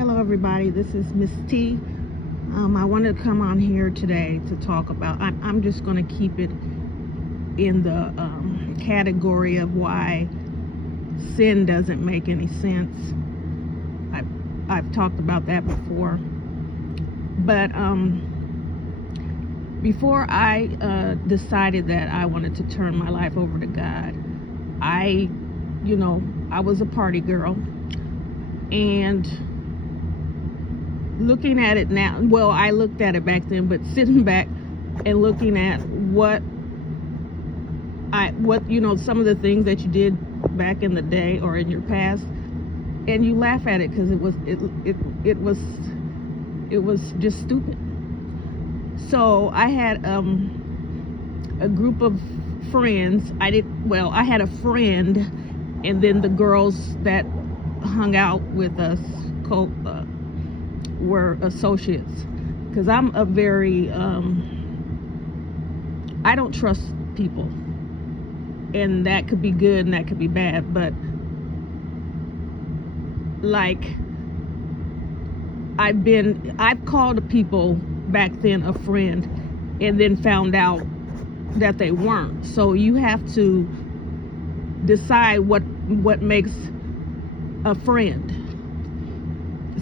Hello everybody, this is Miss T. I wanted to come on here today to talk about, I'm just going to keep it in the category of why sin doesn't make any sense. I've talked about that before. But before I decided that I wanted to turn my life over to God, I was a party girl. And looking at it now, well, I looked at it back then, but sitting back and looking at what some of the things that you did back in the day or in your past, and you laugh at it because it was just stupid. So I had a group of friends. I had a friend, and then the girls that hung out with us were associates, because I'm a very I don't trust people, and that could be good and that could be bad. But like, I've called people back then a friend and then found out that they weren't. So you have to decide what makes a friend.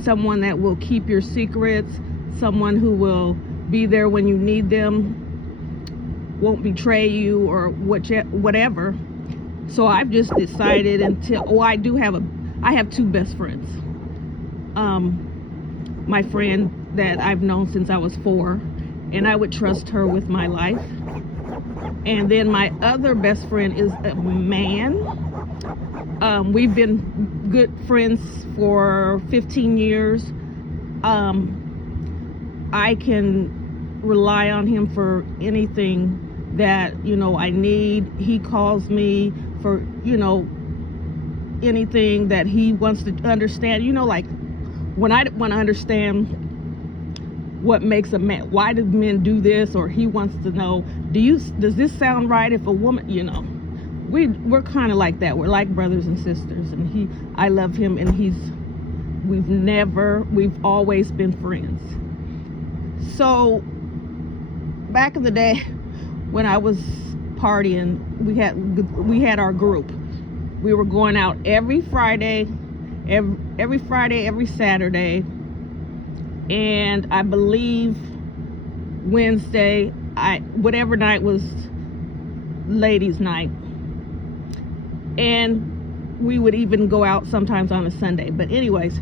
Someone that will keep your secrets, someone who will be there when you need them, won't betray you or whatever. So I've just decided I have two best friends. My friend that I've known since I was 4, and I would trust her with my life. And then my other best friend is a man. We've been good friends for 15 years. I can rely on him for anything that I need. He calls me for anything that he wants to understand. Like when I want to understand what makes a man, why do men do this, or he wants to know, does this sound right if a woman, we're kind of like that. We're like brothers and sisters, and I love him, and we've always been friends. So back in the day when I was partying, we had our group. We were going out every Friday, every Saturday, and I believe Wednesday, whatever night was ladies' night. And we would even go out sometimes on a Sunday. But anyways,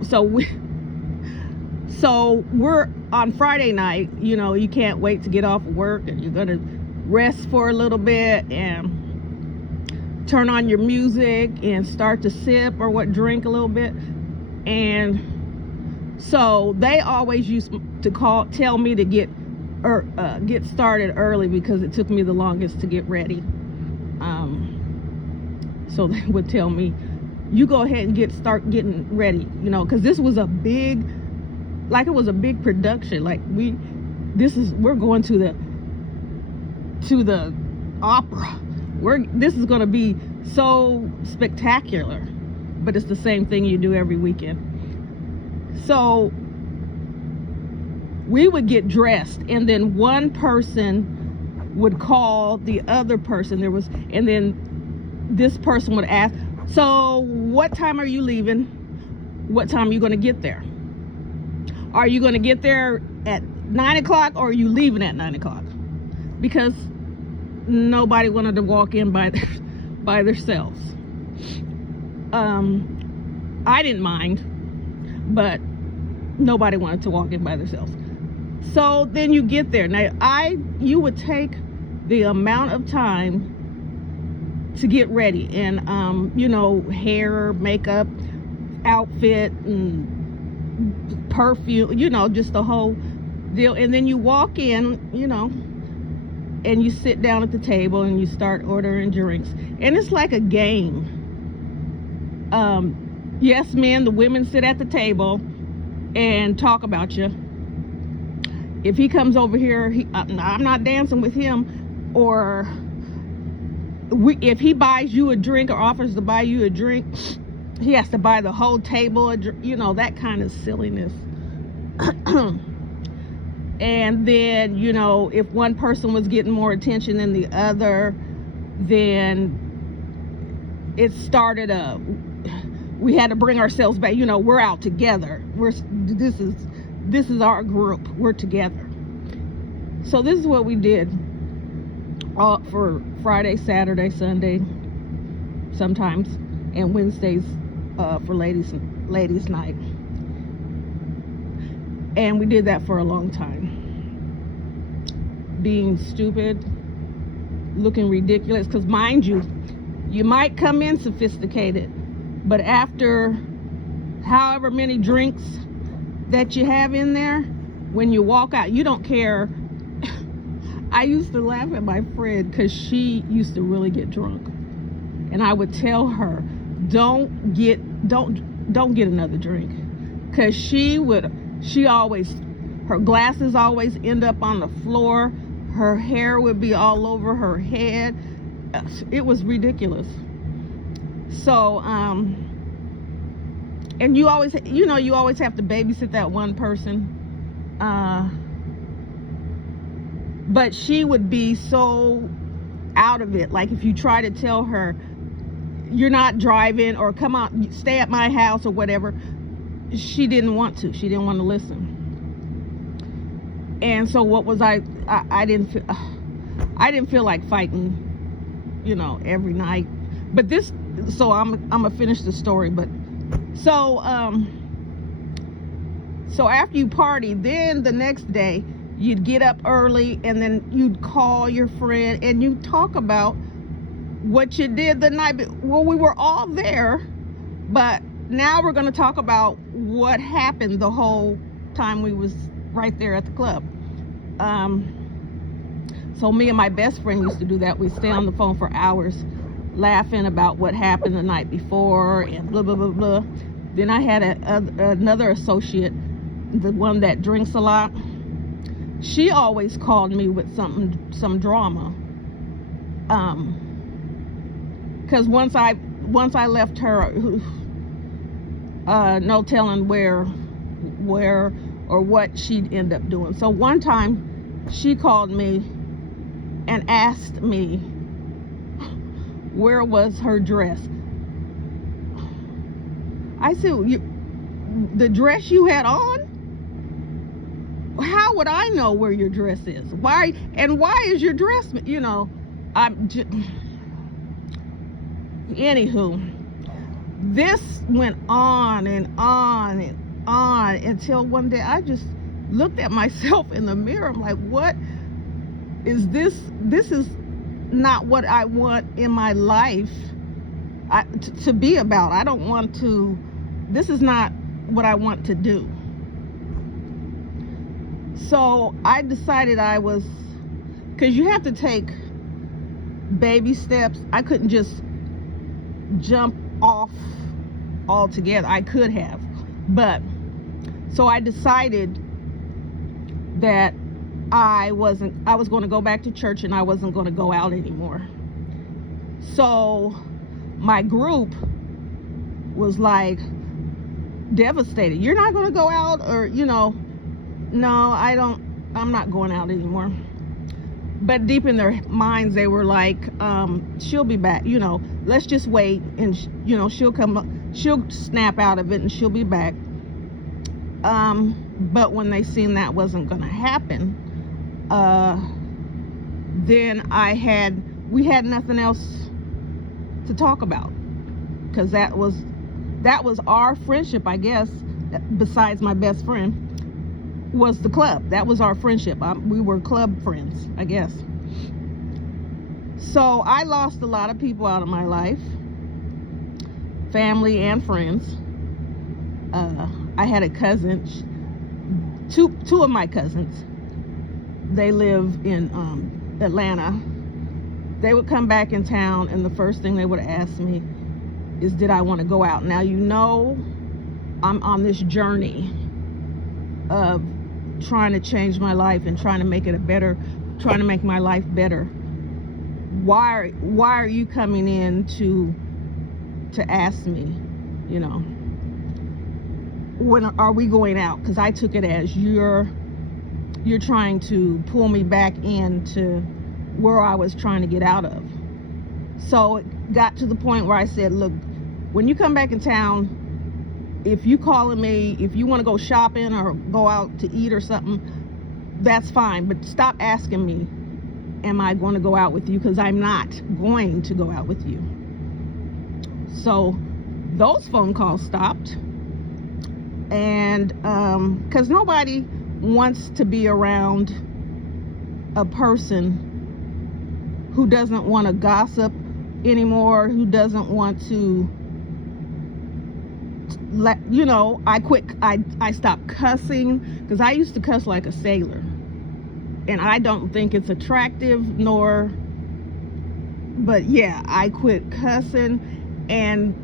so we're on Friday night, you can't wait to get off of work, and you're gonna rest for a little bit and turn on your music and start to sip or drink a little bit. And so they always used to tell me to get started early, because it took me the longest to get ready. So they would tell me, you go ahead and start getting ready, because this was a big production. Like we're going to the opera. This is going to be so spectacular, but it's the same thing you do every weekend. So we would get dressed, and then one person would call the other person. And then this person would ask, so what time are you leaving? What time are you going to get there? Are you going to get there at 9 o'clock, or are you leaving at 9 o'clock? Because nobody wanted to walk in by themselves. I didn't mind, but nobody wanted to walk in by themselves. So then you get there. Now you would take the amount of time to get ready, and hair, makeup, outfit, and perfume, just the whole deal. And then you walk in, and you sit down at the table and you start ordering drinks, and it's like a game. Yes, men, the women sit at the table and talk about you. If he comes over here, I'm not dancing with him. Or if he buys you a drink or offers to buy you a drink, he has to buy the whole table, you know, that kind of silliness. And then, you know, if one person was getting more attention than the other, then it started we had to bring ourselves back. You know, we're out together. This is our group. We're together. So this is what we did all for Friday, Saturday, Sunday, sometimes, and Wednesdays for ladies night. And we did that for a long time. Being stupid, looking ridiculous, because mind you, you might come in sophisticated, but after however many drinks that you have in there, when you walk out, you don't care. I used to laugh at my friend because she used to really get drunk, and I would tell her, don't get another drink, because she always, her glasses always end up on the floor, her hair would be all over her head. It was ridiculous. So and you always have to babysit that one person, but she would be so out of it. Like if you try to tell her you're not driving, or come on, stay at my house, or whatever, she didn't want to listen. And so what was I didn't feel like fighting, you know, every night. But this, so I'm gonna finish the story. But so after you party, then the next day you'd get up early, and then you'd call your friend and you talk about what you did the night. Well, we were all there, but now we're going to talk about what happened the whole time we was right there at the club. So me and my best friend used to do that. We'd stay on the phone for hours laughing about what happened the night before and blah, blah, blah, blah. Then I had another associate, the one that drinks a lot. She always called me with some drama. Because once I left her, no telling where or what she'd end up doing. So one time she called me and asked me where was her dress. I said, the dress you had on? How would I know where your dress is? Why is your dress, you know, anywho, this went on and on and on until one day I just looked at myself in the mirror. I'm like, what is this? This is not what I want in my life to be about. I don't want to, this is not what I want to do. So I decided because you have to take baby steps. I couldn't just jump off altogether. I could have, but so I decided that I was going to go back to church, and I wasn't going to go out anymore. So my group was like devastated. You're not going to go out? Or, you know, no, I'm not going out anymore. But deep in their minds, they were like, she'll be back, you know, let's just wait, and you know, she'll snap out of it and she'll be back. But when they seen that wasn't going to happen, then we had nothing else to talk about, because that was our friendship, I guess. Besides my best friend, was the club. That was our friendship. We were club friends, I guess. So I lost a lot of people out of my life, family and friends. I had a cousin, two of my cousins. They live in Atlanta. They would come back in town, and the first thing they would ask me is, did I want to go out? Now, you know, I'm on this journey of trying to change my life and trying to make my life better. Why are you coming in to ask me? you know, when are we going out? Because I took it as you're trying to pull me back into where I was trying to get out of. So it got to the point where I said, look, when you come back in town, if you calling me, if you want to go shopping or go out to eat or something, that's fine. But stop asking me, am I going to go out with you? Because I'm not going to go out with you. So those phone calls stopped. And because nobody wants to be around a person who doesn't want to gossip anymore, who doesn't want to let you know. I stopped cussing, because I used to cuss like a sailor, and I don't think it's attractive, but yeah, I quit cussing and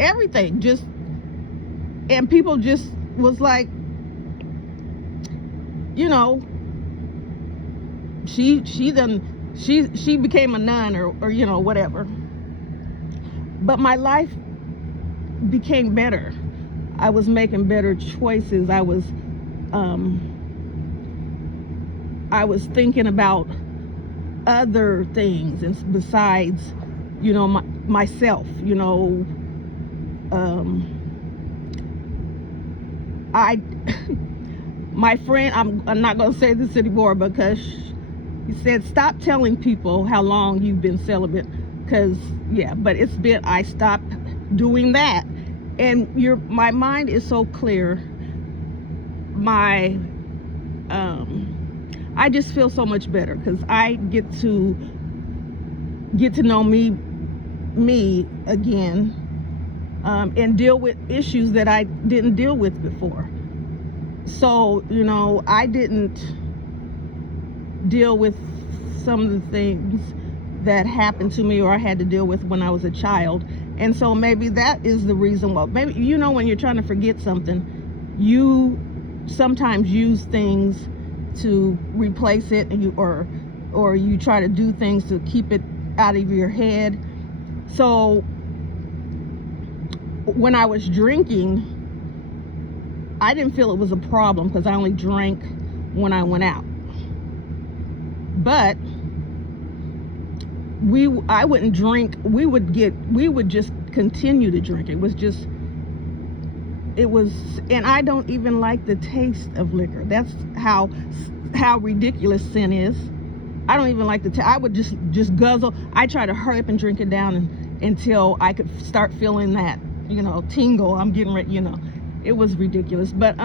everything, and people just was like, you know, she became a nun, or you know, whatever. But my life became better. I was making better choices. I was thinking about other things, and besides, you know, myself, you know. My friend, I'm not going to say this anymore, because he said, stop telling people how long you've been celibate, because yeah, but I stopped doing that, and my mind is so clear. I just feel so much better, because I get to know me again, and deal with issues that I didn't deal with before. So, you know, I didn't deal with some of the things that happened to me, or I had to deal with when I was a child. And so maybe that is the reason why. Maybe, you know, when you're trying to forget something, you sometimes use things to replace it, or you try to do things to keep it out of your head. So when I was drinking, I didn't feel it was a problem, because I only drank when I went out. But I wouldn't drink. We would just continue to drink. It was, and I don't even like the taste of liquor. That's how ridiculous sin is. I don't even like I would just guzzle. I try to hurry up and drink it down until I could start feeling that, you know, tingle. I'm getting ready, you know. It was ridiculous. But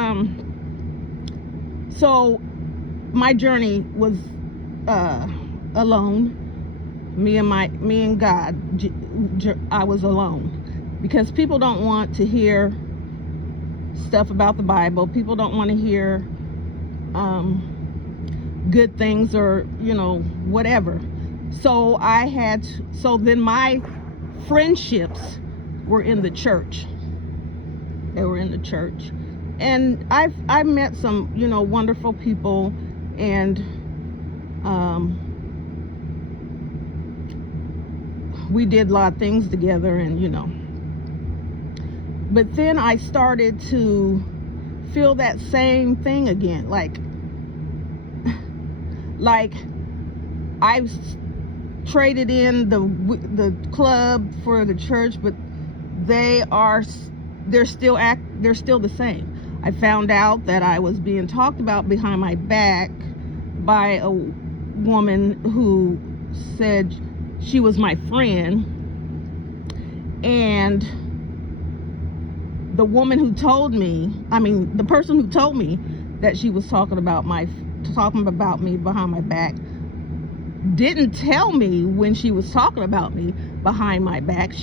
so my journey was alone. Me and God. I was alone, because people don't want to hear stuff about the Bible. People don't want to hear good things, or, you know, whatever. So then my friendships were in the church. They were in the church, and I met some, you know, wonderful people, and we did a lot of things together, and, you know. But then I started to feel that same thing again, like I traded in the club for the church, but they're still the same. I found out that I was being talked about behind my back by a woman who said she was my friend, and the person who told me that she was talking about me behind my back didn't tell me when she was talking about me behind my back.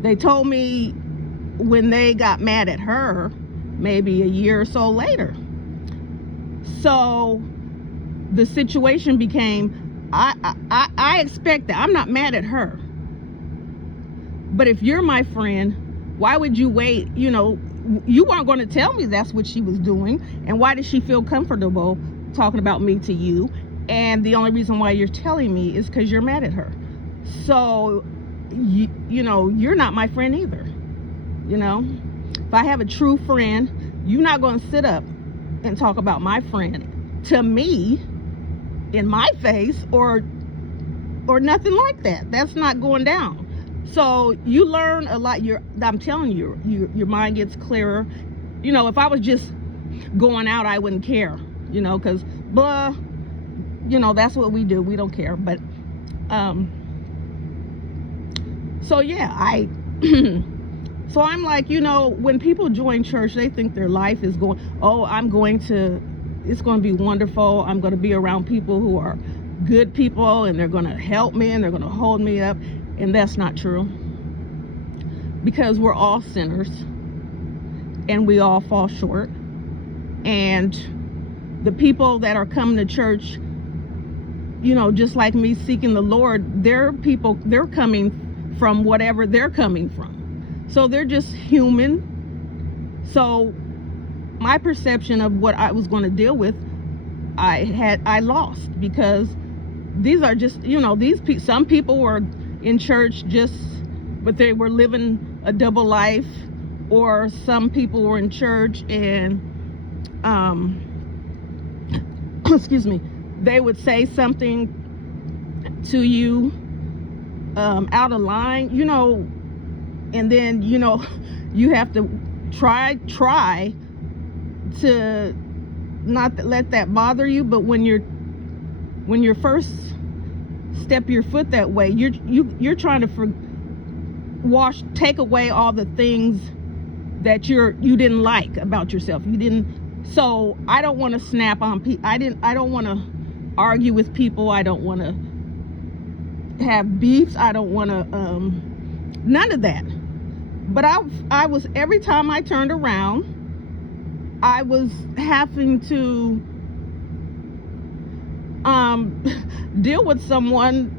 They told me when they got mad at her, maybe a year or so later. So the situation became, I expect that. I'm not mad at her, but if you're my friend, why would you wait? You know, you weren't going to tell me that's what she was doing, and why did she feel comfortable talking about me to you? And the only reason why you're telling me is because you're mad at her. So you know, you're not my friend either. You know, if I have a true friend, you're not going to sit up and talk about my friend to me in my face or nothing like that. That's not going down. So you learn a lot. I'm telling you, your mind gets clearer. You know, if I was just going out, I wouldn't care, you know, because blah, you know, that's what we do. We don't care. But so yeah, so I'm like, you know, when people join church, they think their life is going, oh, it's going to be wonderful. I'm going to be around people who are good people, and they're going to help me, and they're going to hold me up. And that's not true, because we're all sinners and we all fall short. And the people that are coming to church, you know, just like me seeking the Lord, they're coming from whatever they're coming from. So they're just human. So my perception of what I was going to deal with, I lost, because these are just, you know, some people were in church but they were living a double life, or some people were in church and excuse me, they would say something to you out of line, you know, and then, you know, you have to try to not let that bother you. But when you're first step your foot that way, you're trying to take away all the things that you didn't like about yourself. So I don't want to snap on people. I don't want to argue with people. I don't want to have beefs. I don't want to none of that. But I was, every time I turned around, I was having to deal with someone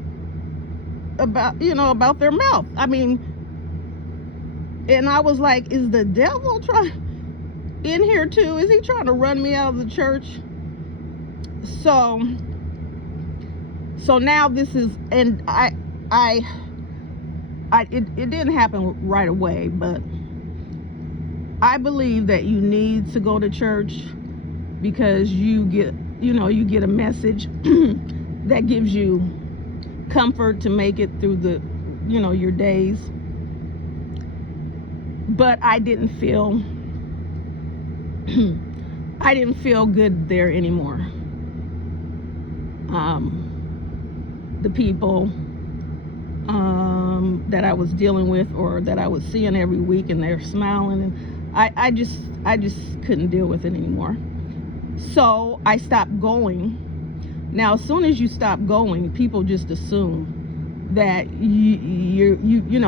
about their mouth. I mean, and I was like, is the devil in here too? Is he trying to run me out of the church? So now this is, and it didn't happen right away, but I believe that you need to go to church, because you get a message that gives you comfort to make it through your days. But I didn't feel good there anymore. The people that I was dealing with, or that I was seeing every week, and they're smiling, and I just couldn't deal with it anymore. So I stopped going. Now, as soon as you stop going, people just assume that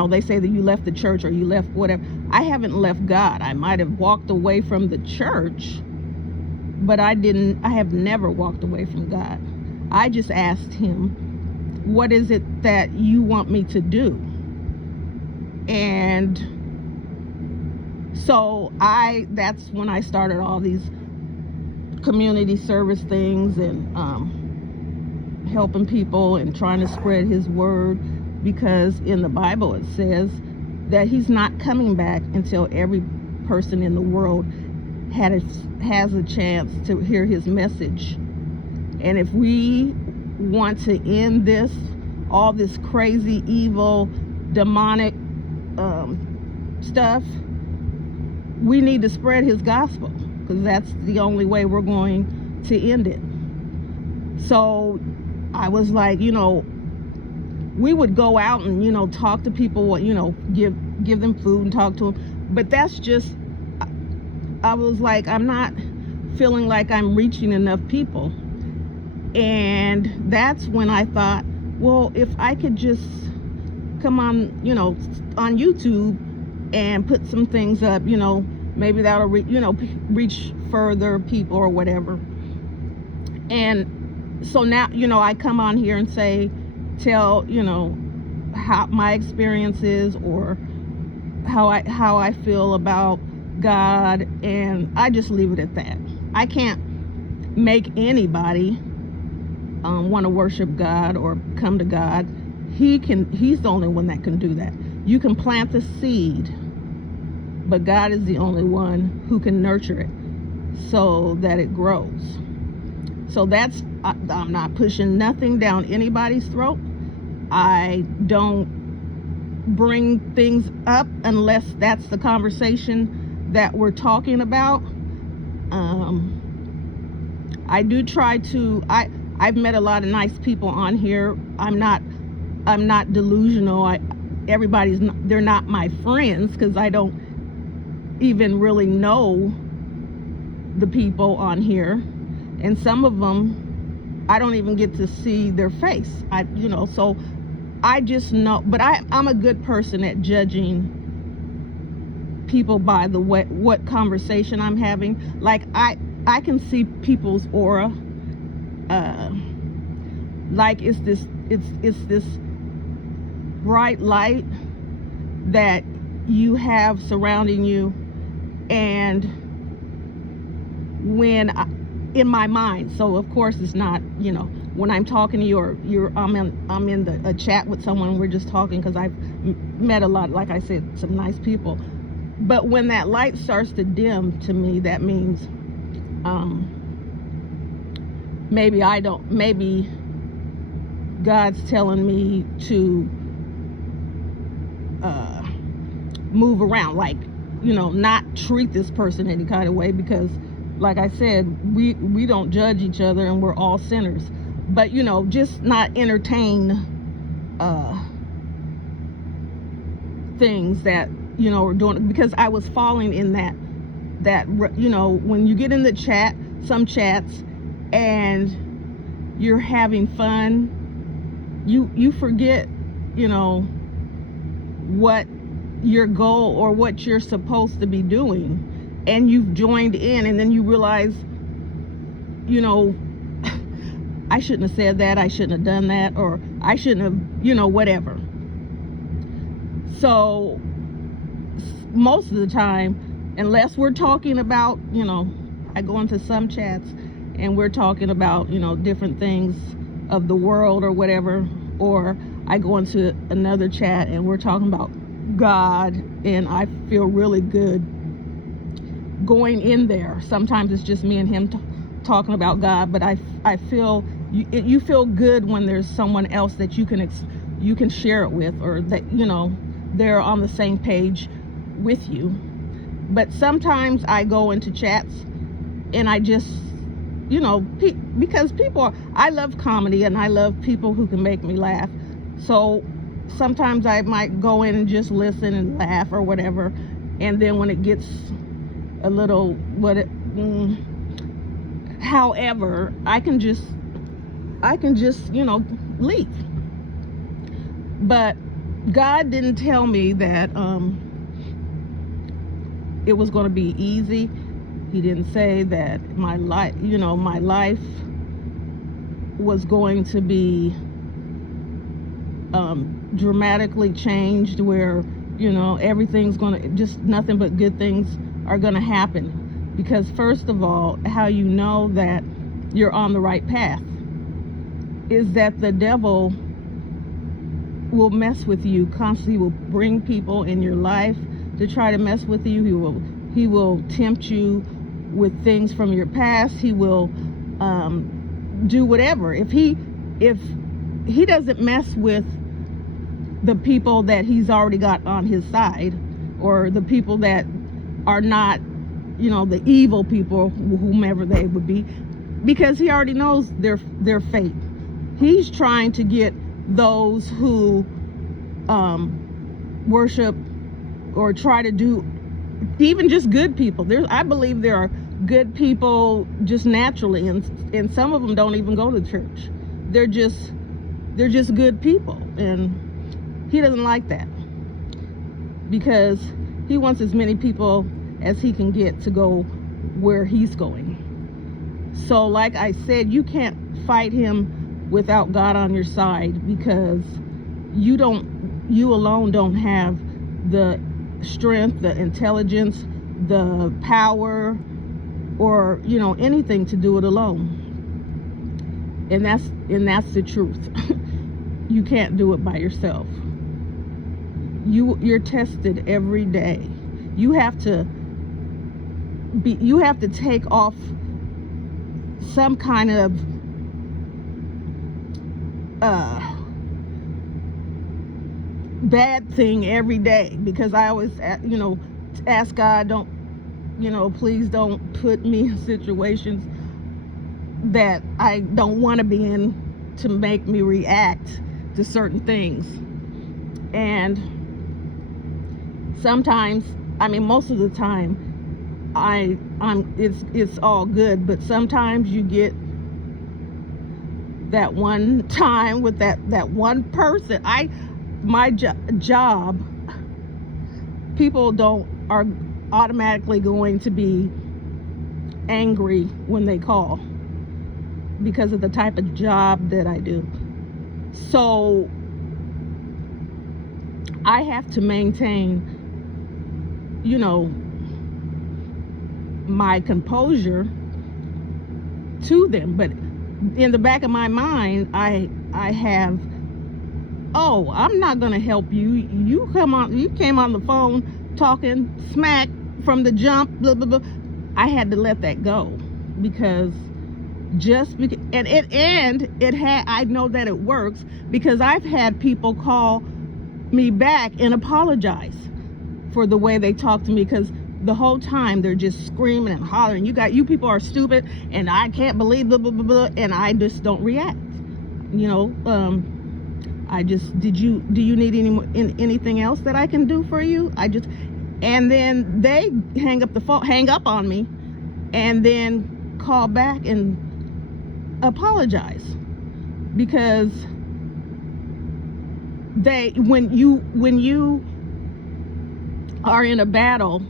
they say that you left the church, or you left whatever. I haven't left God. I might have walked away from the church, but I have never walked away from God. I just asked him, what is it that you want me to do? And so that's when I started all these community service things, and helping people and trying to spread his word, because in the Bible it says that he's not coming back until every person in the world has a chance to hear his message. And if we want to end all this crazy, evil, demonic stuff, we need to spread his gospel, because that's the only way we're going to end it. So I was like, we would go out and, talk to people, give them food and talk to them. But that's just, I was like, I'm not feeling like I'm reaching enough people. And that's when I thought, well, if I could just come on, on YouTube and put some things up, maybe that'll reach further people or whatever. And so now, I come on here and tell, how my experience is, or how I feel about God, and I just leave it at that. I can't make anybody want to worship God or come to God. He's the only one that can do that. You can plant the seed, but God is the only one who can nurture it so that it grows. So I'm not pushing nothing down anybody's throat. I don't bring things up unless that's the conversation that we're talking about. I do try to, I've met a lot of nice people on here. I'm not delusional. They're not my friends, because I don't even really know the people on here, and some of them I don't even get to see their face. So I just know, but I'm a good person at judging people by the way, what conversation I'm having. Like I can see people's aura, like it's this bright light that you have surrounding you. And when in my mind, so of course it's not, when I'm talking to you, or I'm in a chat with someone, we're just talking, because I've met a lot, like I said, some nice people. But when that light starts to dim, to me, that means maybe God's telling me to move around, like, not treat this person any kind of way, because like I said, we don't judge each other, and we're all sinners. But just not entertain things that we're doing, because I was falling in that when you get in the chat, some chats, and you're having fun, you forget what your goal or what you're supposed to be doing, and you've joined in, and then you realize I shouldn't have said that, I shouldn't have done that, or I shouldn't have, whatever. So most of the time, unless we're talking about, I go into some chats and we're talking about, different things of the world or whatever, or I go into another chat and we're talking about God, and I feel really good going in there. Sometimes it's just me and him talking about God, but I feel you feel good when there's someone else that you can share it with, or that they're on the same page with you. But sometimes I go into chats and I just because I love comedy, and I love people who can make me laugh. So sometimes I might go in and just listen and laugh or whatever, and then when it gets a little however, I can just leave. But God didn't tell me that it was going to be easy. He didn't say that my life was going to be dramatically changed, where everything's going to, just nothing but good things are going to happen. Because first of all, how you know that you're on the right path is that the devil will mess with you constantly. Will bring people in your life to try to mess with you. He will tempt you with things from your past. He will do whatever. If he doesn't mess with the people that he's already got on his side, or the people that are not, the evil people, whomever they would be, because he already knows their fate. He's trying to get those who worship or try to do, even just good people. I believe there are good people just naturally, and some of them don't even go to church. They're just good people, and he doesn't like that, because he wants as many people as he can get to go where he's going. So like I said, you can't fight him without God on your side, because you alone don't have the strength, the intelligence, the power, or anything to do it alone. And that's the truth. You can't do it by yourself. You're tested every day. You have to take off some kind of bad thing every day, because I always ask God, don't, please don't put me in situations that I don't want to be in to make me react to certain things. And sometimes, most of the time, it's all good, but sometimes you get that one time with that one person. My job, people are automatically going to be angry when they call because of the type of job that I do. So I have to maintain, my composure to them. But in the back of my mind, I have, oh, I'm not going to help you. You came on the phone talking smack from the jump, blah, blah, blah. I had to let that go, because I know that it works, because I've had people call me back and apologize for the way they talk to me, because the whole time they're just screaming and hollering, you people are stupid, and I can't believe blah, blah, blah, blah, and I just don't react. Do you need anything else that I can do for you? And then they hang up on me, and then call back and apologize, because when you are in a battle,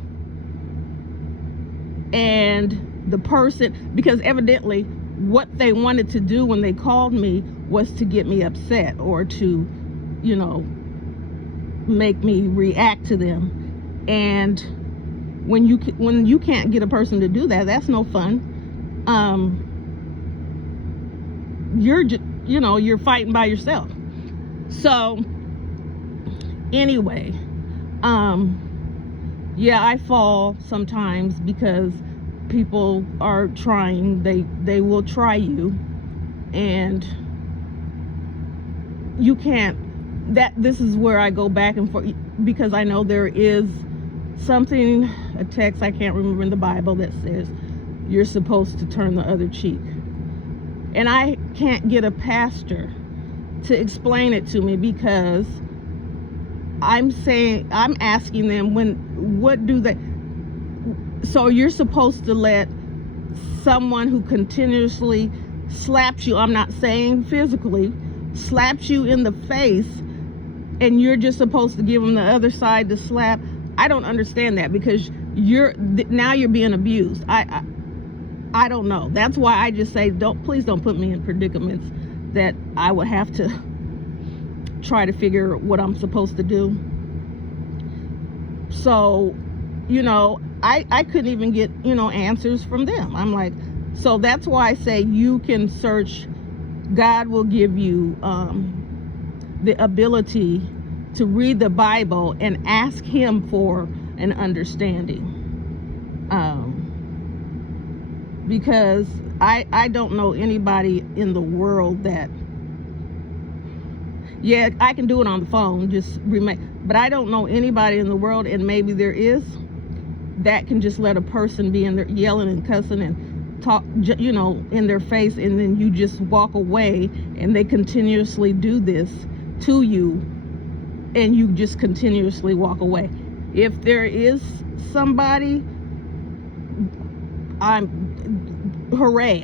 and the person, because evidently what they wanted to do when they called me was to get me upset, or to make me react to them. And when you can't get a person to do that, that's no fun. You're fighting by yourself. So anyway, I fall sometimes because people are trying. They will try you, and you can't. This is where I go back and forth, because I know there is something, a text I can't remember in the Bible, that says you're supposed to turn the other cheek. And I can't get a pastor to explain it to me, because I'm asking them, what do they, so you're supposed to let someone who continuously slaps you, I'm not saying physically, slaps you in the face, and you're just supposed to give them the other side to slap? I don't understand that, because now you're being abused. I don't know. That's why I just say, please don't put me in predicaments that I would have to try to figure what I'm supposed to do. So, I couldn't even get, answers from them. I'm like, so that's why I say you can search. God will give you the ability to read the Bible and ask Him for an understanding. Because I don't know anybody in the world that, I can do it on the phone, but I don't know anybody in the world, and maybe there is, that can just let a person be in there yelling and cussing and talk, in their face, and then you just walk away, and they continuously do this to you, and you just continuously walk away. If there is somebody, hooray!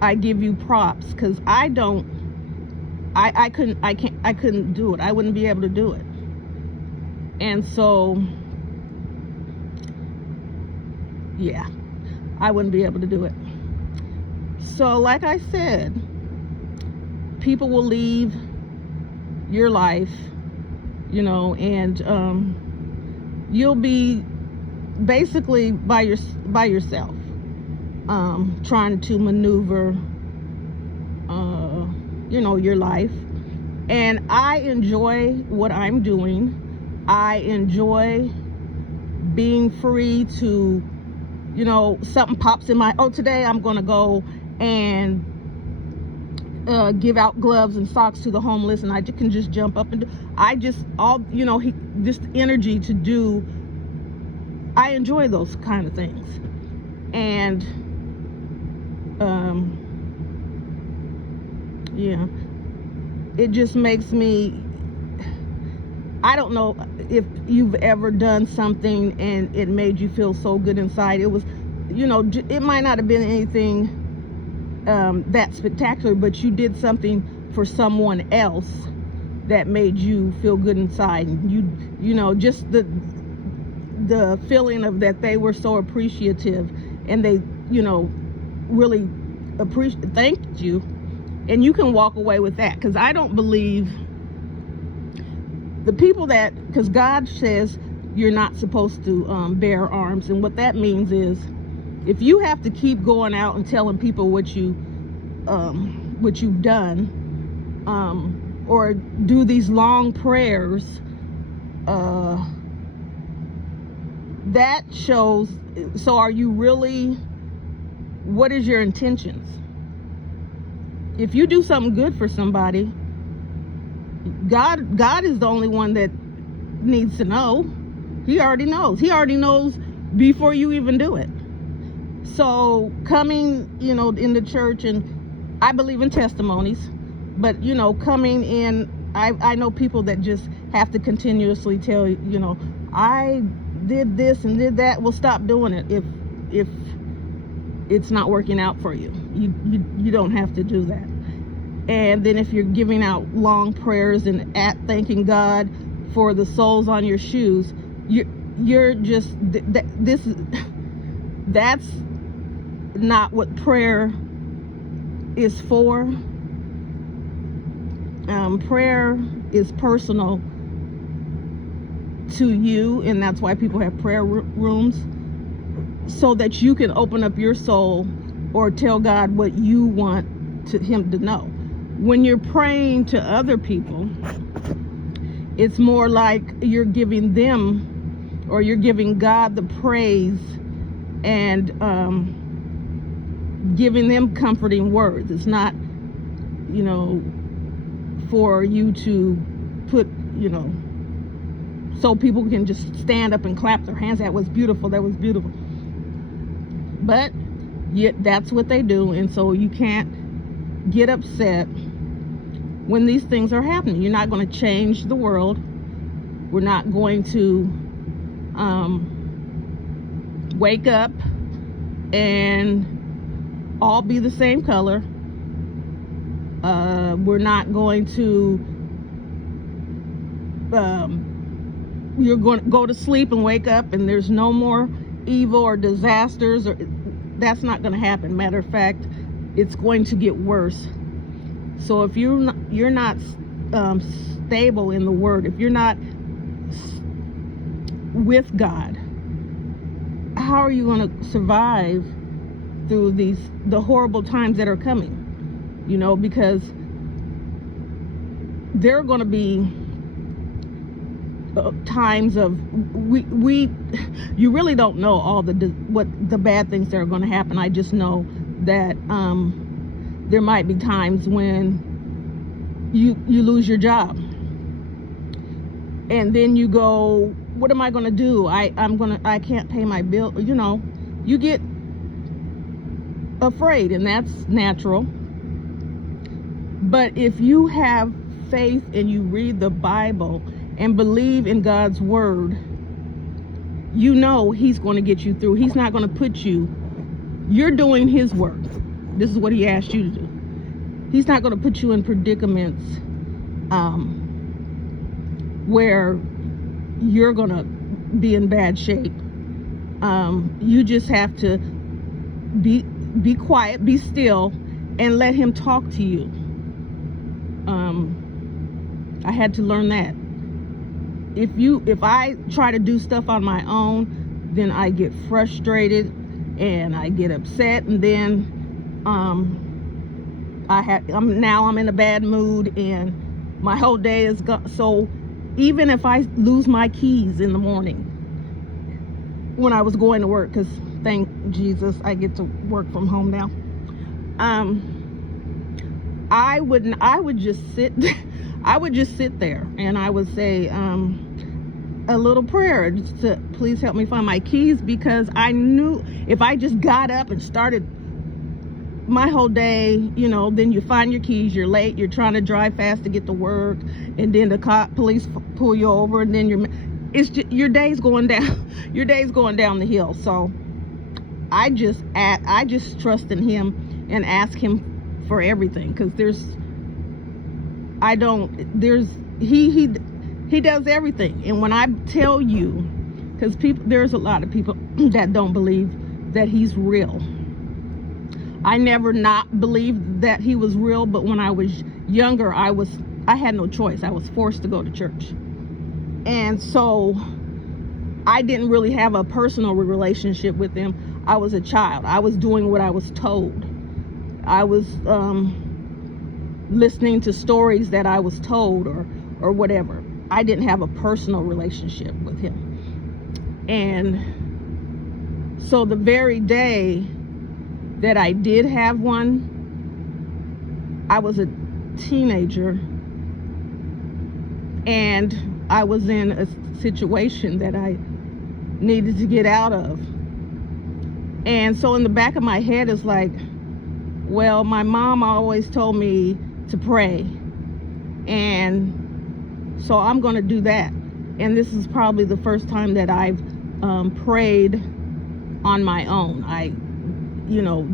I give you props, because I couldn't do it. I wouldn't be able to do it. And so, I wouldn't be able to do it. So, like I said, people will leave your life, and you'll be basically by yourself, trying to maneuver, your life. And I enjoy what I'm doing. I enjoy being free to, something pops in my, today I'm going to go and give out gloves and socks to the homeless, and I can just jump up and do, just energy to do. I enjoy those kind of things. And yeah, it just makes me, I don't know if you've ever done something and it made you feel so good inside. It was, it might not have been anything that spectacular, but you did something for someone else that made you feel good inside. And just the feeling of that they were so appreciative, and they, really thanked you, and you can walk away with that. Because I don't believe the people because God says you're not supposed to bear arms, and what that means is, if you have to keep going out and telling people what you've done, or do these long prayers, that shows. So are you really, what is your intentions? If you do something good for somebody, God is the only one that needs to know. He already knows. He already knows before you even do it. So coming, in the church, and I believe in testimonies, but coming in, I know people that just have to continuously tell I did this and did that. Well, stop doing it if it's not working out for you. You don't have to do that. And then if you're giving out long prayers and thanking God for the soles on your shoes, you're just that's not what prayer is for. Prayer is personal to you, and that's why people have prayer rooms, so that you can open up your soul or tell God what you want him to know. When you're praying to other people, it's more like you're giving them, or you're giving God the praise, and giving them comforting words. It's not, for you to put, so people can just stand up and clap their hands. That was beautiful. That was beautiful. But yet that's what they do. And so you can't get upset when these things are happening. You're not going to change the world. We're not going to wake up and all be the same color. We're not going to, you're going to go to sleep and wake up and there's no more evil or disasters, or that's not going to happen. Matter of fact, it's going to get worse. So if you're not stable in the Word, if you're not with God, how are you going to survive through the horrible times that are coming? Because there are going to be times of you really don't know all what the bad things that are going to happen. I just know that there might be times when you lose your job, and then you go, what am I going to do? I can't pay my bill. You get afraid, and that's natural. But if you have faith and you read the Bible and believe in God's word, he's going to get you through. He's not going to put you're doing his work. This is what he asked you to do. He's not going to put you in predicaments where you're going to be in bad shape. You just have to be quiet, be still, and let him talk to you. I had to learn that. If I try to do stuff on my own, then I get frustrated and I get upset, and then I'm in a bad mood and my whole day is gone. So even if I lose my keys in the morning when I was going to work, because thank Jesus I get to work from home now, I would just sit I would just sit there and I would say a little prayer just to please help me find my keys, because I knew if I just got up and started my whole day, then you find your keys, you're late, you're trying to drive fast to get to work, and then the police pull you over, and then your day's going down your day's going down the hill. So I just trust in him and ask him for everything, because he does everything. And when I tell you, because there's a lot of people that don't believe that he's real. I never not believed that he was real, but when I was younger, I had no choice. I was forced to go to church. And so I didn't really have a personal relationship with him. I was a child. I was doing what I was told. I was listening to stories that I was told or whatever. I didn't have a personal relationship with him. And so the very day that I did have one, I was a teenager, and I was in a situation that I needed to get out of. And so in the back of my head is like, well, my mom always told me to pray, and so I'm going to do that. And this is probably the first time that I've prayed on my own. I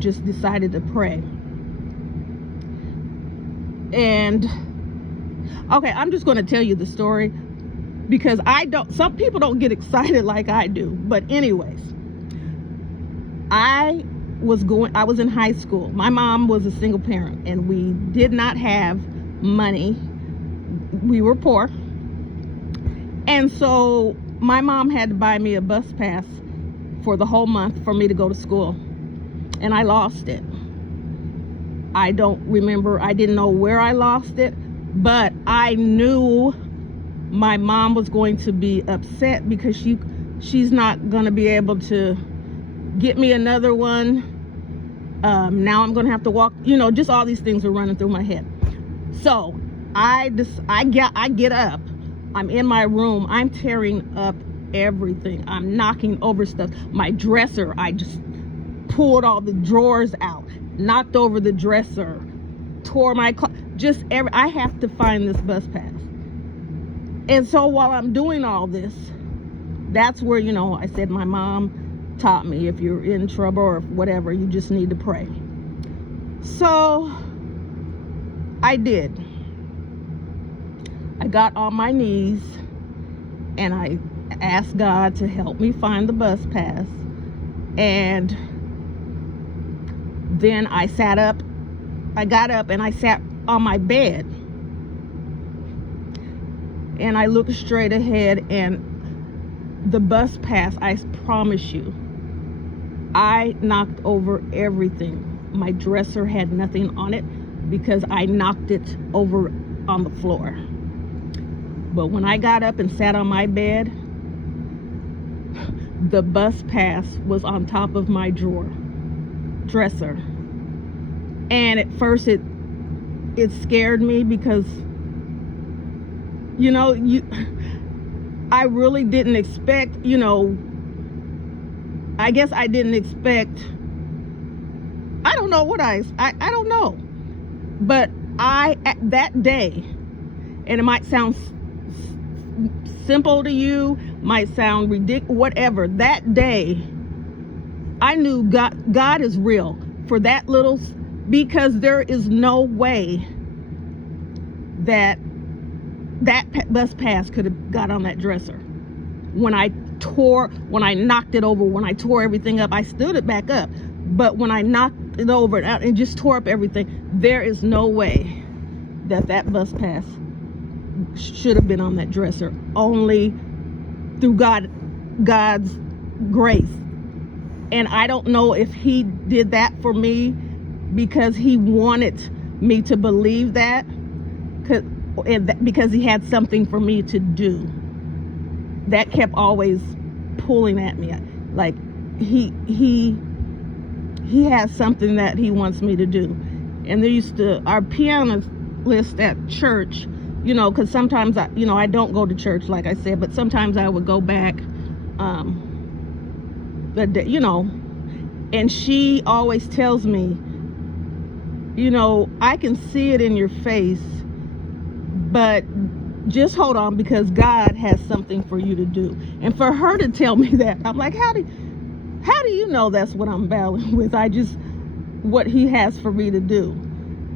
just decided to pray. And okay, I'm just going to tell you the story, because some people don't get excited like I do. But anyways, I was in high school. My mom was a single parent, and we did not have money. We were poor. And so my mom had to buy me a bus pass for the whole month for me to go to school. And I lost it. I don't remember. I didn't know where I lost it, but I knew my mom was going to be upset, because she's not going to be able to get me another one. Now I'm going to have to walk, just all these things are running through my head. So I get up. I'm in my room. I'm tearing up everything. I'm knocking over stuff. My dresser, I just pulled all the drawers out, knocked over the dresser, tore my I have to find this bus pass. And so while I'm doing all this, that's where, I said my mom taught me, if you're in trouble or whatever, you just need to pray. So I did. I got on my knees and I asked God to help me find the bus pass. And then I got up and I sat on my bed, and I looked straight ahead, and the bus pass, I promise you, I knocked over everything. My dresser had nothing on it because I knocked it over on the floor. But when I got up and sat on my bed, the bus pass was on top of my dresser. And at first it scared me, because I really didn't expect, I guess I didn't expect, I don't know what I don't know. But that day, and it might sound simple to you, might sound ridiculous, whatever, that day I knew God is real for that little, because there is no way that bus pass could have got on that dresser. When I knocked it over, when I tore everything up, I stood it back up. But when I knocked it over and just tore up everything, there is no way that bus pass should have been on that dresser. Only through God's grace. And I don't know if he did that for me because he wanted me to believe that. because he had something for me to do. That kept always pulling at me. Like he has something that he wants me to do. And there used to, our pianist at church, because sometimes I don't go to church, like I said, but sometimes I would go back, and she always tells me, I can see it in your face, but just hold on, because God has something for you to do. And for her to tell me that, I'm like, how do you know that's what I'm battling with? What he has for me to do.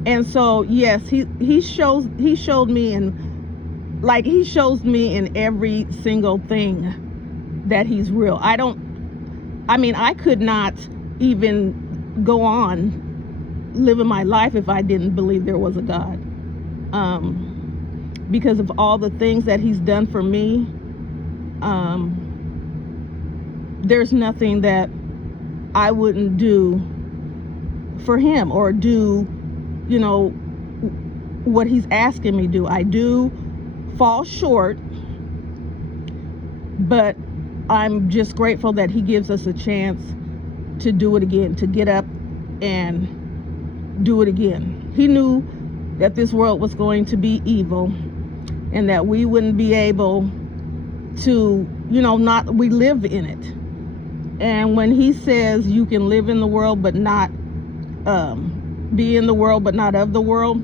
And so yes, he showed me, and like he shows me in every single thing that he's real. I could not even go on living my life if I didn't believe there was a God, because of all the things that he's done for me. There's nothing that I wouldn't do for him, or do what he's asking me to do. I do fall short, but I'm just grateful that he gives us a chance to do it again, to get up and do it again. He knew that this world was going to be evil, and that we wouldn't be able to, we live in it. And when he says you can live in the world but not be in the world but not of the world,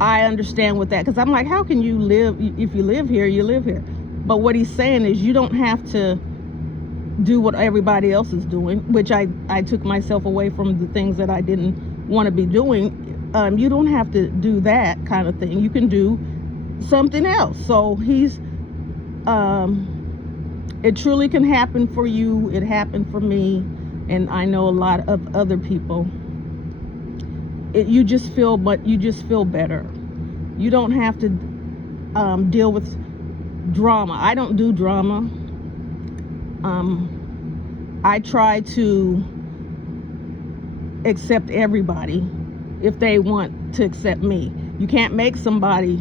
I understand with that, because I'm like, how can you live? If you live here, you live here. But what he's saying is, you don't have to do what everybody else is doing, which I took myself away from the things that I didn't want to be doing. You don't have to do that kind of thing. You can do something else. So he's it truly can happen for you. It happened for me, and I know a lot of other people. You just feel better. You don't have to deal with drama. I don't do drama. I try to accept everybody if they want to accept me. You can't make somebody,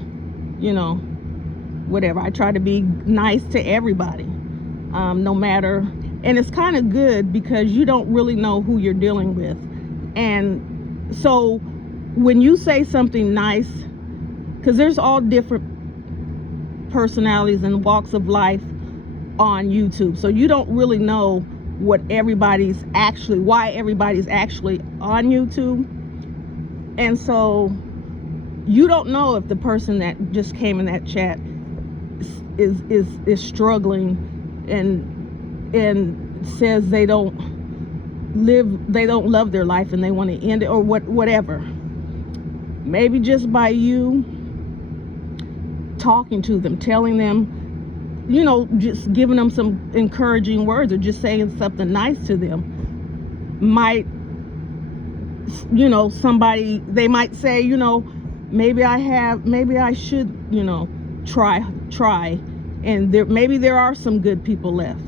whatever. I try to be nice to everybody, no matter. And it's kind of good, because you don't really know who you're dealing with. And so when you say something nice, because there's all different personalities and walks of life on YouTube, so you don't really know why everybody's actually on YouTube. And so you don't know if the person that just came in that chat is struggling and says they don't love their life and they want to end it, or whatever. Maybe just by you talking to them, telling them, just giving them some encouraging words, or just saying something nice to them, might, somebody, they might say, maybe I should, try. And maybe there are some good people left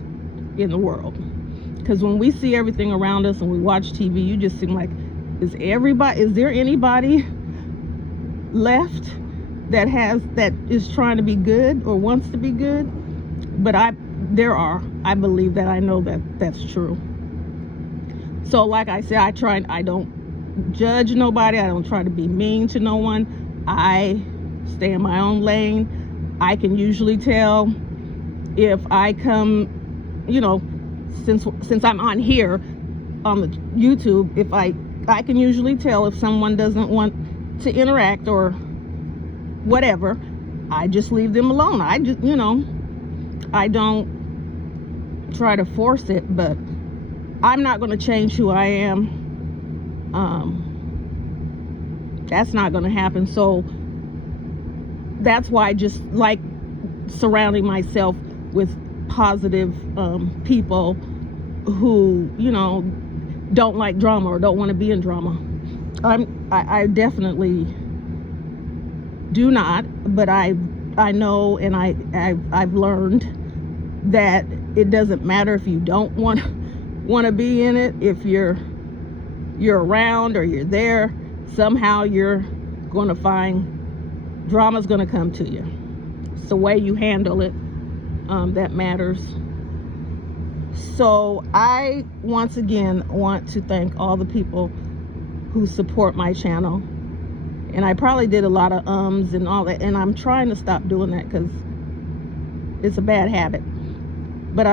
in the world. Because when we see everything around us and we watch TV, you just seem like, is there anybody left that is trying to be good or wants to be good? But I believe that, I know that that's true. So like I said, I don't judge nobody. I don't try to be mean to no one. I stay in my own lane. I can usually tell if I come, since I'm on here on the YouTube, if I can usually tell if someone doesn't want to interact or whatever. I just leave them alone. I just, I don't try to force it, but I'm not going to change who I am. That's not going to happen. So that's why I just like surrounding myself with positive people who, don't like drama or don't want to be in drama. I definitely do not, but I know, and I've learned that it doesn't matter if you don't want to be in it. If you're around or you're there, somehow you're going to find Drama's gonna come to you. It's the way you handle it that matters. So I once again want to thank all the people who support my channel. And I probably did a lot of and all that, and I'm trying to stop doing that because it's a bad habit. But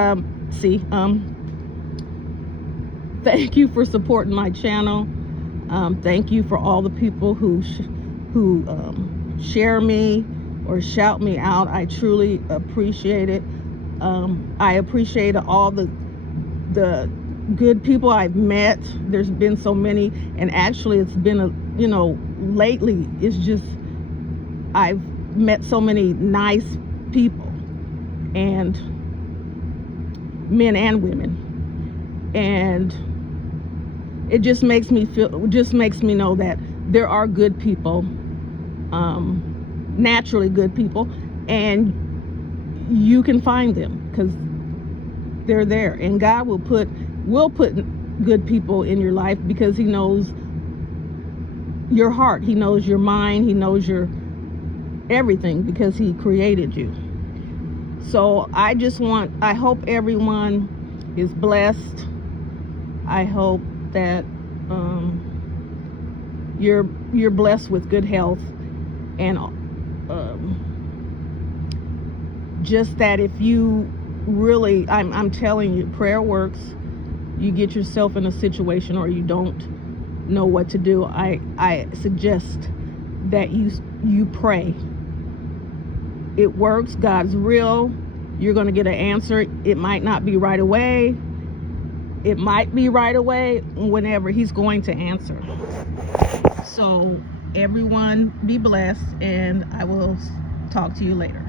thank you for supporting my channel. Thank you for all the people who share me or shout me out. I truly appreciate it. I appreciate all the good people I've met. There's been so many, and actually it's been lately it's just I've met so many nice people, and men and women, and it just makes me know that there are good people, naturally good people, and you can find them because they're there, and God will put good people in your life because he knows your heart, he knows your mind, he knows your everything because he created you. So I hope everyone is blessed. I hope that you're blessed with good health, and just that if you really, I'm telling you, prayer works. You get yourself in a situation or you don't know what to do, I suggest that you pray. It works. God's real. You're going to get an answer. It might not be right away. It might be right away. Whenever, he's going to answer. So everyone be blessed, and I will talk to you later.